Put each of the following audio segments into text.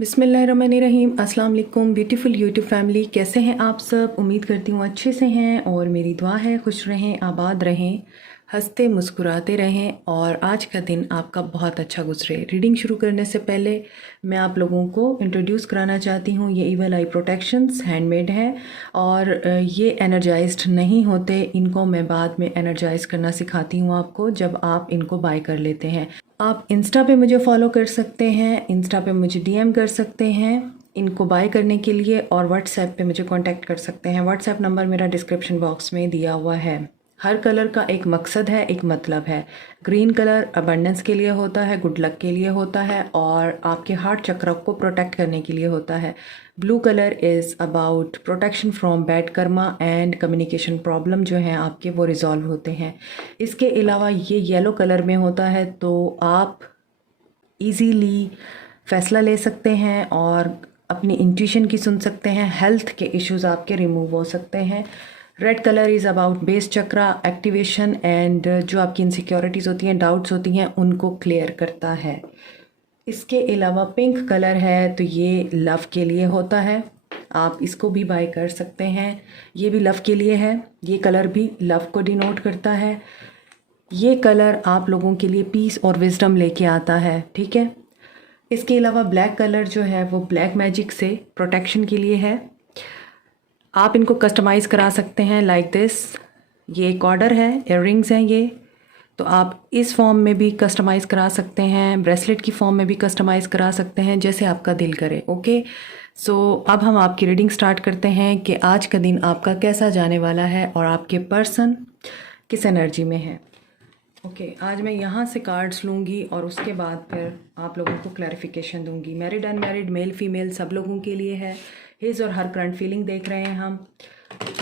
बिस्मिल्लाहिर्रहमानिर्रहीम। अस्सलाम वालेकुम ब्यूटीफुल यूट्यूब फैमिली, कैसे हैं आप सब? उम्मीद करती हूँ अच्छे से हैं और मेरी दुआ है खुश रहें, आबाद रहें, हंसते मुस्कुराते रहें और आज का दिन आपका बहुत अच्छा गुजरे। रीडिंग शुरू करने से पहले मैं आप लोगों को इंट्रोड्यूस कराना चाहती हूँ। ये ईवल आई प्रोटेक्शंस हैंडमेड हैं और ये एनर्जाइज्ड नहीं होते। इनको मैं बाद में एनर्जाइज करना सिखाती हूँ आपको जब आप इनको बाय कर लेते हैं। आप इंस्टा पे मुझे फॉलो कर सकते हैं, इंस्टा पे मुझे डीएम कर सकते हैं इनको बाय करने के लिए और व्हाट्सएप पे मुझे कांटेक्ट कर सकते हैं। व्हाट्सएप नंबर मेरा डिस्क्रिप्शन बॉक्स में दिया हुआ है। हर कलर का एक मकसद है, एक मतलब है। ग्रीन कलर अबंडेंस के लिए होता है, गुड लक के लिए होता है और आपके हार्ट चक्र को प्रोटेक्ट करने के लिए होता है। Blue colour is about protection from bad Karma and communication problem जो हैं आपके वो रिजॉल्व होते हैं। इसके अलावा ये येलो कलर में होता है तो आप इजीली फैसला ले सकते हैं और अपनी इंट्यूशन की सुन सकते हैं। हेल्थ के इश्यूज आपके रिमूव हो सकते हैं। Red colour is about base chakra activation and जो आपकी इनसिक्योरिटीज़ होती हैं, डाउट्स होती हैं, उनको क्लियर करता है। इसके अलावा पिंक कलर है तो ये लव के लिए होता है, आप इसको भी बाय कर सकते हैं। ये भी लव के लिए है, ये कलर भी लव को डिनोट करता है। ये कलर आप लोगों के लिए पीस और विजडम लेके आता है, ठीक है। इसके अलावा ब्लैक कलर जो है वो ब्लैक मैजिक से प्रोटेक्शन के लिए है। आप इनको कस्टमाइज़ करा सकते हैं लाइक दिस। ये एक ऑर्डर है, इयररिंग्स हैं ये, तो आप इस फॉर्म में भी कस्टमाइज़ करा सकते हैं, ब्रेसलेट की फॉर्म में भी कस्टमाइज़ करा सकते हैं, जैसे आपका दिल करे। ओके, सो अब हम आपकी रीडिंग स्टार्ट करते हैं कि आज का दिन आपका कैसा जाने वाला है और आपके पर्सन किस एनर्जी में है। ओके, आज मैं यहाँ से कार्ड्स लूँगी और उसके बाद फिर आप लोगों को क्लैरिफिकेशन दूँगी। मैरिड अनमैरिड, मेल फीमेल, सब लोगों के लिए है। हिज और हर करंट फीलिंग देख रहे हैं हम।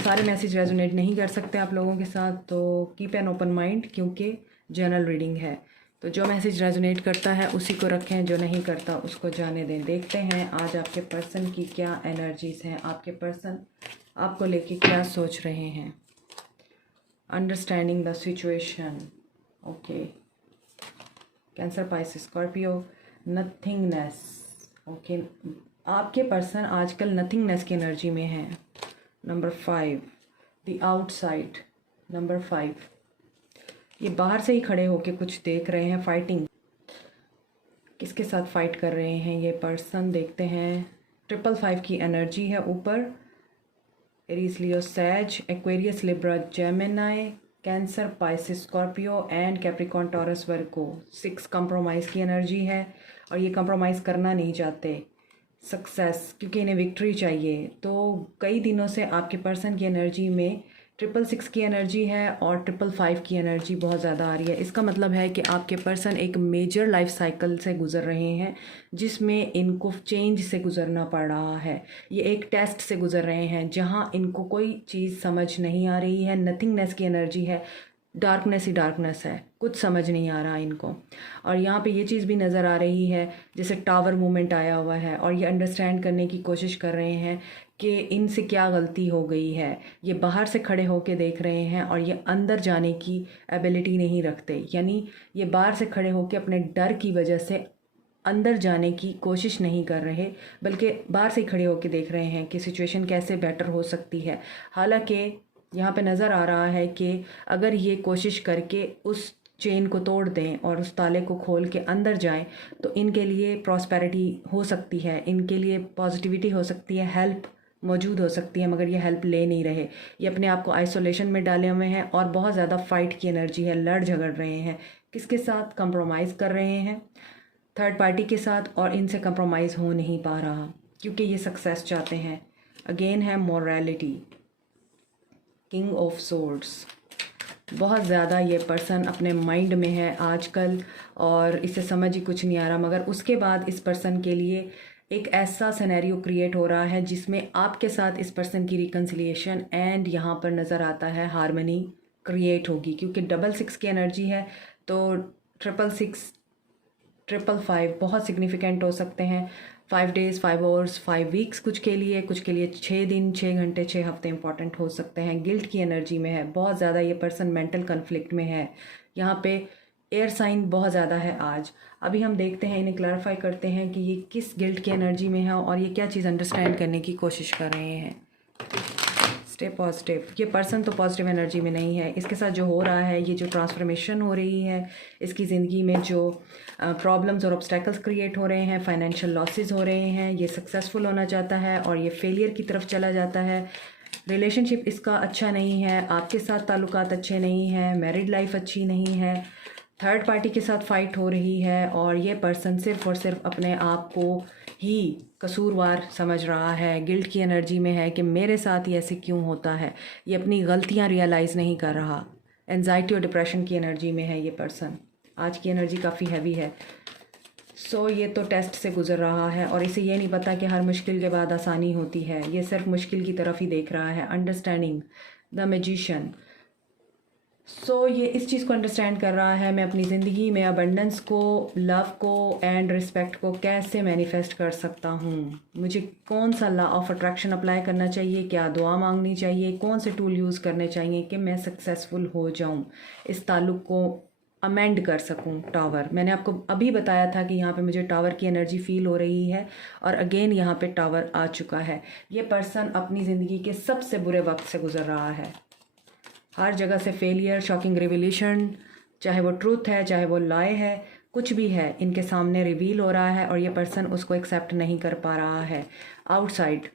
सारे मैसेज रेजोनेट नहीं कर सकते आप लोगों के साथ, तो कीप एन ओपन माइंड क्योंकि जनरल रीडिंग है। तो जो मैसेज रेजोनेट करता है उसी को रखें, जो नहीं करता उसको जाने दें। देखते हैं आज आपके पर्सन की क्या एनर्जीज़ हैं, आपके पर्सन आपको लेके क्या सोच रहे हैं। Understanding the situation. Okay, cancer, Pisces, Scorpio, nothingness. Okay, आपके पर्सन आजकल नथिंगनेस की एनर्जी में है। Number 5, the outside. नंबर 5, ये बाहर से ही खड़े होके कुछ देख रहे हैं। फाइटिंग, किसके साथ फाइट कर रहे हैं ये पर्सन, देखते हैं। 555 की एनर्जी है ऊपर। Aries, Leo, Sage, Aquarius, Libra, Gemini, Cancer, Pisces, Scorpio and Capricorn, Taurus, Virgo. 6 compromise की एनर्जी है और ये कंप्रोमाइज़ करना नहीं चाहते सक्सेस, क्योंकि इन्हें विक्ट्री चाहिए। तो कई दिनों से आपके पर्सन की एनर्जी में 666 की एनर्जी है और 555 की एनर्जी बहुत ज़्यादा आ रही है। इसका मतलब है कि आपके पर्सन एक मेजर लाइफ साइकिल से गुजर रहे हैं जिसमें इनको चेंज से गुजरना पड़ रहा है। ये एक टेस्ट से गुजर रहे हैं जहां इनको कोई चीज़ समझ नहीं आ रही है। नथिंगनेस की एनर्जी है, डार्कनेस ही डार्कनेस है, कुछ समझ नहीं आ रहा इनको। और यहाँ पे ये चीज़ भी नज़र आ रही है जैसे टावर मूवमेंट आया हुआ है और ये अंडरस्टैंड करने की कोशिश कर रहे हैं कि इनसे क्या गलती हो गई है। ये बाहर से खड़े होके देख रहे हैं और ये अंदर जाने की एबिलिटी नहीं रखते, यानी ये बाहर से खड़े होके अपने डर की वजह से अंदर जाने की कोशिश नहीं कर रहे, बल्कि बाहर से ही खड़े होके देख रहे हैं कि सिचुएशन कैसे बेटर हो सकती है। हालांकि यहाँ पे नज़र आ रहा है कि अगर ये कोशिश करके उस चेन को तोड़ दें और उस ताले को खोल के अंदर जाएं तो इनके लिए प्रॉस्पेरिटी हो सकती है, इनके लिए पॉजिटिविटी हो सकती है, हेल्प मौजूद हो सकती है, मगर ये हेल्प ले नहीं रहे। ये अपने आप को आइसोलेशन में डाले हुए हैं और बहुत ज़्यादा फाइट की एनर्जी है, लड़ झगड़ रहे हैं। किसके साथ? कंप्रोमाइज़ कर रहे हैं थर्ड पार्टी के साथ, और इनसे कंप्रोमाइज़ हो नहीं पा रहा क्योंकि ये सक्सेस चाहते हैं। अगेन है मोरालिटी, किंग ऑफ सोर्ड्स। बहुत ज़्यादा ये पर्सन अपने माइंड में है आजकल और इसे समझ ही कुछ नहीं आ रहा, मगर उसके बाद इस पर्सन के लिए एक ऐसा सिनेरियो क्रिएट हो रहा है जिसमें आपके साथ इस पर्सन की रिकन्सिलिएशन एंड यहाँ पर नज़र आता है हारमनी क्रिएट होगी, क्योंकि 666 की एनर्जी है तो 666 555 बहुत सिग्निफिकेंट हो सकते हैं। 5 डेज़, 5 आवर्स, 5 वीक्स कुछ के लिए 6 दिन, 6 घंटे, 6 हफ्ते इंपॉर्टेंट हो सकते हैं। गिल्ट की एनर्जी में है बहुत ज़्यादा, ये पर्सन मेंटल कन्फ्लिक्ट में है। यहाँ पे एयर साइन बहुत ज़्यादा है आज। अभी हम देखते हैं, इन्हें क्लैरिफाई करते हैं कि ये किस गिल्ट की एनर्जी में है और ये क्या चीज़ अंडरस्टैंड करने की कोशिश कर रहे हैं। Stay positive. ये पर्सन तो पॉजिटिव एनर्जी में नहीं है। इसके साथ जो हो रहा है, ये जो ट्रांसफॉर्मेशन हो रही है, इसकी ज़िंदगी में जो प्रॉब्लम्स और ऑब्स्टेकल्स क्रिएट हो रहे हैं, फाइनेंशियल लॉसेस हो रहे हैं, ये सक्सेसफुल होना चाहता है और ये फेलियर की तरफ चला जाता है। रिलेशनशिप इसका अच्छा नहीं है, आपके साथ ताल्लुकात अच्छे नहीं हैं, मैरिड लाइफ अच्छी नहीं है, थर्ड पार्टी के साथ फ़ाइट हो रही है और ये पर्सन सिर्फ़ और सिर्फ अपने आप को ही कसूरवार समझ रहा है, गिल्ट की एनर्जी में है कि मेरे साथ ये ऐसे क्यों होता है। ये अपनी गलतियां रियलाइज़ नहीं कर रहा, एंजाइटी और डिप्रेशन की एनर्जी में है ये पर्सन। आज की एनर्जी काफ़ी हैवी है। ये तो टेस्ट से गुजर रहा है और इसे ये नहीं पता कि हर मुश्किल के बाद आसानी होती है। ये सिर्फ मुश्किल की तरफ ही देख रहा है। Understanding the magician. ये इस चीज़ को अंडरस्टैंड कर रहा है, मैं अपनी ज़िंदगी में अबंडेंस को, लव को एंड रिस्पेक्ट को कैसे मैनिफेस्ट कर सकता हूँ। मुझे कौन सा लॉ ऑफ अट्रैक्शन अप्लाई करना चाहिए, क्या दुआ मांगनी चाहिए, कौन से टूल यूज़ करने चाहिए कि मैं सक्सेसफुल हो जाऊँ, इस ताल्लुक़ को अमेंड कर सकूं। टावर, मैंने आपको अभी बताया था कि यहाँ पे मुझे टावर की एनर्जी फील हो रही है और अगेन यहाँ पे टावर आ चुका है। ये पर्सन अपनी ज़िंदगी के सबसे बुरे वक्त से गुजर रहा है। हर जगह से फेलियर, शॉकिंग रिविलेशन, चाहे वो ट्रूथ है चाहे वो लाए है, कुछ भी है, इनके सामने रिवील हो रहा है और ये पर्सन उसको एक्सेप्ट नहीं कर पा रहा है। आउटसाइड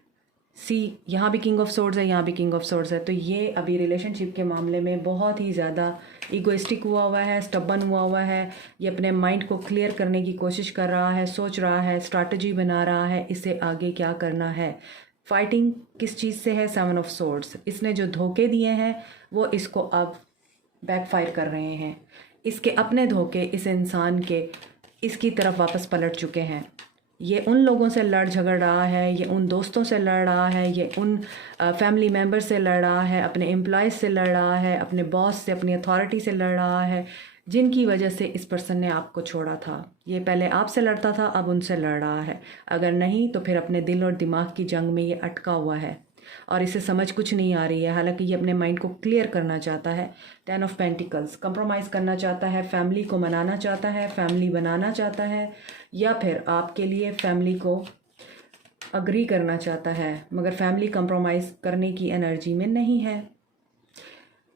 यहाँ भी किंग ऑफ सोर्ड्स है, यहाँ भी किंग ऑफ सोर्ड्स है। तो ये अभी रिलेशनशिप के मामले में बहुत ही ज़्यादा ईगोइस्टिक हुआ है, स्टबन हुआ है। ये अपने माइंड को क्लियर करने की कोशिश कर रहा है, सोच रहा है, स्ट्रैटेजी बना रहा है, इसे आगे क्या करना है। फाइटिंग किस चीज़ से है? 7 ऑफ सोर्ड्स। इसने जो धोखे दिए हैं वो इसको अब बैकफायर कर रहे हैं। इसके अपने धोखे इस इंसान के इसकी तरफ वापस पलट चुके हैं। ये उन लोगों से लड़ झगड़ रहा है, ये उन दोस्तों से लड़ रहा है, ये उन फैमिली मेम्बर से लड़ रहा है, अपने एम्प्लॉयज़ से लड़ रहा है, अपने बॉस से, अपनी अथॉरिटी से लड़ रहा है, जिनकी वजह से इस पर्सन ने आपको छोड़ा था। ये पहले आपसे लड़ता था, अब उनसे लड़ रहा है। अगर नहीं तो फिर अपने दिल और दिमाग की जंग में ये अटका हुआ है और इसे समझ कुछ नहीं आ रही है। हालांकि ये अपने माइंड को क्लियर करना चाहता है। 10 ऑफ पेंटिकल्स, कंप्रोमाइज़ करना चाहता है, फैमिली को मनाना चाहता है, फैमिली बनाना चाहता है, या फिर आपके लिए फैमिली को अग्री करना चाहता है, मगर फैमिली कंप्रोमाइज़ करने की एनर्जी में नहीं है।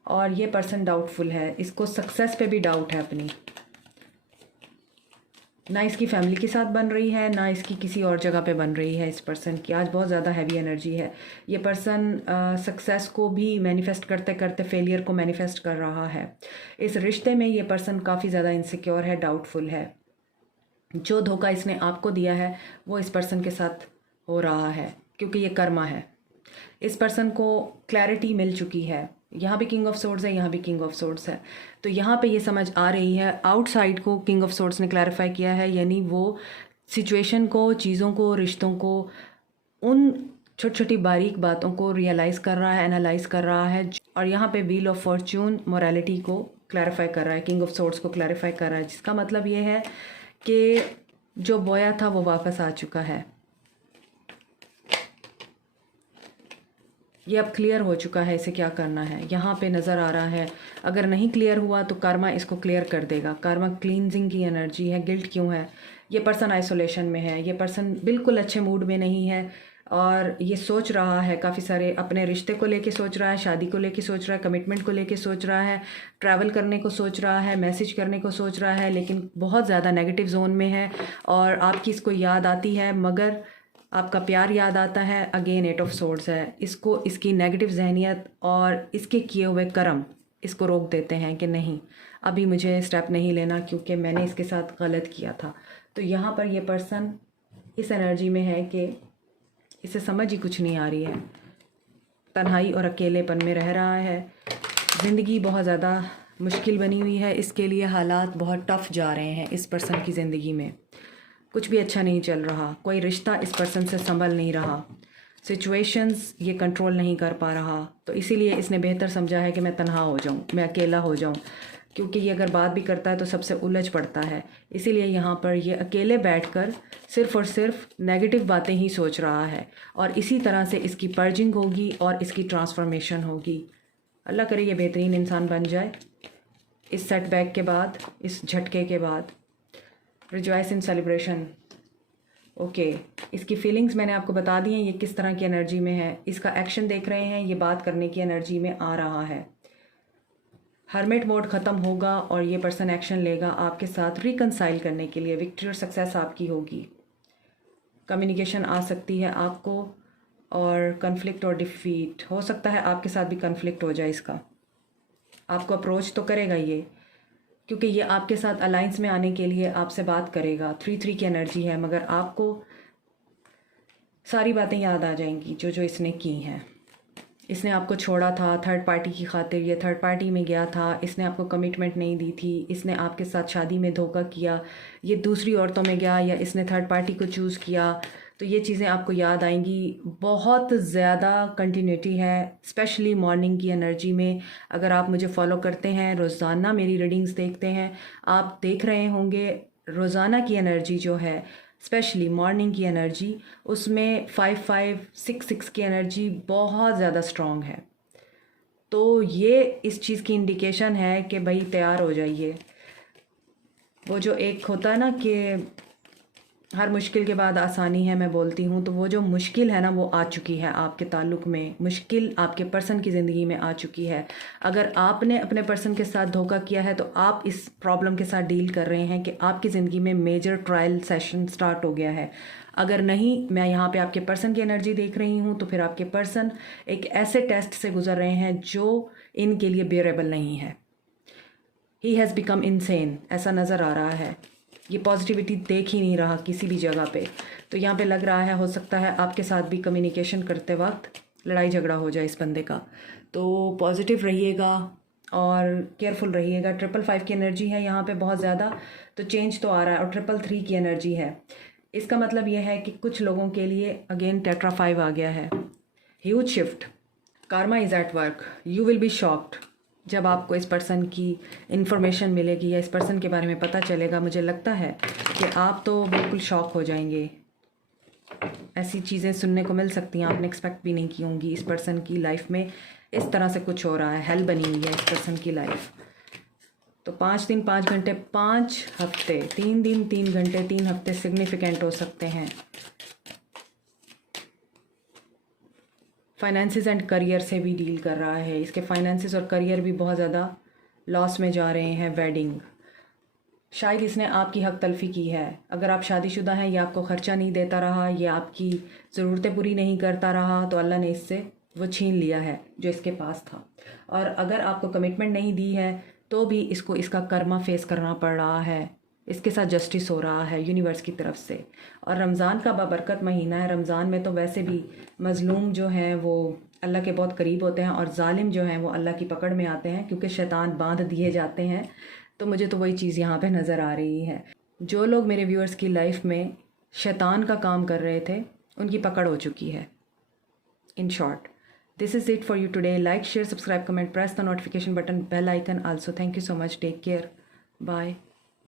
और ये पर्सन डाउटफुल है, इसको सक्सेस पे भी डाउट है अपनी। ना इसकी फैमिली के साथ बन रही है, ना इसकी किसी और जगह पे बन रही है। इस पर्सन की आज बहुत ज़्यादा हैवी एनर्जी है। ये पर्सन सक्सेस को भी मैनिफेस्ट करते करते फेलियर को मैनिफेस्ट कर रहा है। इस रिश्ते में ये पर्सन काफ़ी ज़्यादा इनसिक्योर है, डाउटफुल है। जो धोखा इसने आपको दिया है वो इस पर्सन के साथ हो रहा है, क्योंकि ये कर्मा है। इस पर्सन को क्लैरिटी मिल चुकी है। यहाँ भी किंग ऑफ सोर्ड्स है, यहाँ भी किंग ऑफ सोर्ड्स है। तो यहाँ पे ये समझ आ रही है, आउटसाइड को किंग ऑफ सोर्ड्स ने क्लैरिफाई किया है, यानी वो सिचुएशन को, चीज़ों को, रिश्तों को, उन छोटी छोटी बारीक बातों को रियलाइज़ कर रहा है, एनालाइज कर रहा है। और यहाँ पे व्हील ऑफ फॉर्च्यून मोरालिटी को क्लैरिफाई कर रहा है, किंग ऑफ सोर्ड्स को क्लैरिफाई कर रहा है, जिसका मतलब ये है कि जो बोया था वो वापस आ चुका है। ये अब क्लियर हो चुका है, इसे क्या करना है। यहाँ पे नज़र आ रहा है, अगर नहीं क्लियर हुआ तो कर्मा इसको क्लियर कर देगा। कर्मा क्लींजिंग की एनर्जी है। गिल्ट क्यों है? ये पर्सन आइसोलेशन में है, ये पर्सन बिल्कुल अच्छे मूड में नहीं है और ये सोच रहा है, काफ़ी सारे अपने रिश्ते को लेके सोच रहा है, शादी को लेके सोच रहा है, कमिटमेंट को लेके सोच रहा है, ट्रैवल करने को सोच रहा है, मैसेज करने को सोच रहा है, लेकिन बहुत ज़्यादा नेगेटिव जोन में है और आपकी इसको याद आती है, मगर आपका प्यार याद आता है। अगेन 8 ऑफ सोर्ड्स है। इसको इसकी नेगेटिव जहनियत और इसके किए हुए कर्म इसको रोक देते हैं कि नहीं, अभी मुझे स्टेप नहीं लेना क्योंकि मैंने इसके साथ गलत किया था। तो यहाँ पर ये पर्सन इस एनर्जी में है कि इसे समझ ही कुछ नहीं आ रही है, तन्हाई और अकेलेपन में रह रहा है। ज़िंदगी बहुत ज़्यादा मुश्किल बनी हुई है इसके लिए, हालात बहुत टफ जा रहे हैं इस पर्सन की ज़िंदगी में, कुछ भी अच्छा नहीं चल रहा, कोई रिश्ता इस पर्सन से संभल नहीं रहा, सिचुएशंस ये कंट्रोल नहीं कर पा रहा। तो इसीलिए इसने बेहतर समझा है कि मैं तन्हा हो जाऊं, मैं अकेला हो जाऊं, क्योंकि ये अगर बात भी करता है तो सबसे उलझ पड़ता है। इसीलिए यहाँ पर ये अकेले बैठकर सिर्फ़ और सिर्फ नेगेटिव बातें ही सोच रहा है और इसी तरह से इसकी पर्जिंग होगी और इसकी ट्रांसफॉर्मेशन होगी। अल्लाह करे ये बेहतरीन इंसान बन जाए। इस सेटबैक के बाद, इस झटके के बाद। रिजॉइस इन सेलिब्रेशन। ओके, इसकी फीलिंग्स मैंने आपको बता दी हैं, ये किस तरह की एनर्जी में है। इसका एक्शन देख रहे हैं, ये बात करने की एनर्जी में आ रहा है। हर्मिट मोड ख़त्म होगा और ये पर्सन एक्शन लेगा आपके साथ रिकंसाइल करने के लिए। विक्ट्री और सक्सेस आपकी होगी। कम्युनिकेशन आ सकती है आपको, और कन्फ्लिक्ट और डिफीट हो सकता है आपके साथ भी कन्फ्लिक्ट हो जाए। इसका आपको अप्रोच तो करेगा ये, क्योंकि ये आपके साथ अलाइंस में आने के लिए आपसे बात करेगा। 3-3 की एनर्जी है, मगर आपको सारी बातें याद आ जाएंगी जो जो इसने की हैं। इसने आपको छोड़ा था थर्ड पार्टी की खातिर, ये थर्ड पार्टी में गया था, इसने आपको कमिटमेंट नहीं दी थी, इसने आपके साथ शादी में धोखा किया, ये दूसरी औरतों में गया, या इसने थर्ड पार्टी को चूज़ किया। तो ये चीज़ें आपको याद आएंगी। बहुत ज़्यादा कंटिन्यूटी है, स्पेशली मॉर्निंग की एनर्जी में। अगर आप मुझे फॉलो करते हैं, रोज़ाना मेरी रीडिंग्स देखते हैं, आप देख रहे होंगे रोज़ाना की एनर्जी जो है, स्पेशली मॉर्निंग की एनर्जी, उसमें 5-5-6-6 की एनर्जी बहुत ज़्यादा स्ट्रॉन्ग है। तो ये इस चीज़ की इंडिकेशन है कि भाई तैयार हो जाइए। वो जो एक होता है ना कि हर मुश्किल के बाद आसानी है, मैं बोलती हूँ, तो वो जो मुश्किल है ना वो आ चुकी है आपके ताल्लुक़ में। मुश्किल आपके पर्सन की ज़िंदगी में आ चुकी है। अगर आपने अपने पर्सन के साथ धोखा किया है तो आप इस प्रॉब्लम के साथ डील कर रहे हैं कि आपकी ज़िंदगी में मेजर ट्रायल सेशन स्टार्ट हो गया है। अगर नहीं, मैं यहाँ पे आपके पर्सन की एनर्जी देख रही हूँ, तो फिर आपके पर्सन एक ऐसे टेस्ट से गुजर रहे हैं जो इनके लिए बेरेबल नहीं है। ही हैज़ बिकम इनसेन, ऐसा नज़र आ रहा है। ये पॉजिटिविटी देख ही नहीं रहा किसी भी जगह पे। तो यहाँ पे लग रहा है, हो सकता है आपके साथ भी कम्युनिकेशन करते वक्त लड़ाई झगड़ा हो जाए इस बंदे का। तो पॉजिटिव रहिएगा और केयरफुल रहिएगा। 555 की एनर्जी है यहाँ पे बहुत ज़्यादा, तो चेंज तो आ रहा है। और 333 की एनर्जी है। इसका मतलब यह है कि कुछ लोगों के लिए अगेन टेट्रा 5 आ गया है। Huge shift, Karma is at work, you will be shocked जब आपको इस पर्सन की इन्फॉर्मेशन मिलेगी या इस पर्सन के बारे में पता चलेगा। मुझे लगता है कि आप तो बिल्कुल शॉक हो जाएंगे। ऐसी चीज़ें सुनने को मिल सकती हैं, आपने एक्सपेक्ट भी नहीं की होंगी। इस पर्सन की लाइफ में इस तरह से कुछ हो रहा है, हेल बनी हुई है इस पर्सन की लाइफ। तो 5 दिन 5 घंटे 5 हफ्ते, 3 दिन 3 घंटे 3 हफ्ते सिग्निफिकेंट हो सकते हैं। फाइनेंसिस एंड करियर से भी डील कर रहा है। इसके फाइनेंसिस और करियर भी बहुत ज़्यादा लॉस में जा रहे हैं। वेडिंग, शायद इसने आपकी हक तलफी की है। अगर आप शादीशुदा हैं, ये आपको ख़र्चा नहीं देता रहा, ये आपकी ज़रूरतें पूरी नहीं करता रहा, तो अल्लाह ने इससे वो छीन लिया है जो इसके पास था। और अगर आपको कमिटमेंट नहीं दी है तो भी इसको इसका कर्मा फेस करना पड़ रहा है। इसके साथ जस्टिस हो रहा है यूनिवर्स की तरफ से। और रमज़ान का बाबरकत महीना है। रमज़ान में तो वैसे भी मज़लूम जो हैं वो अल्लाह के बहुत करीब होते हैं, और ज़ालिम जो हैं वो अल्लाह की पकड़ में आते हैं, क्योंकि शैतान बांध दिए जाते हैं। तो मुझे तो वही चीज़ यहाँ पे नज़र आ रही है। जो लोग मेरे व्यूअर्स की लाइफ में शैतान का काम कर रहे थे, उनकी पकड़ हो चुकी है। In short, this is it for you today. Like, share, subscribe, comment, press the notification button, bell icon also. Thank you so much. Take care. Bye.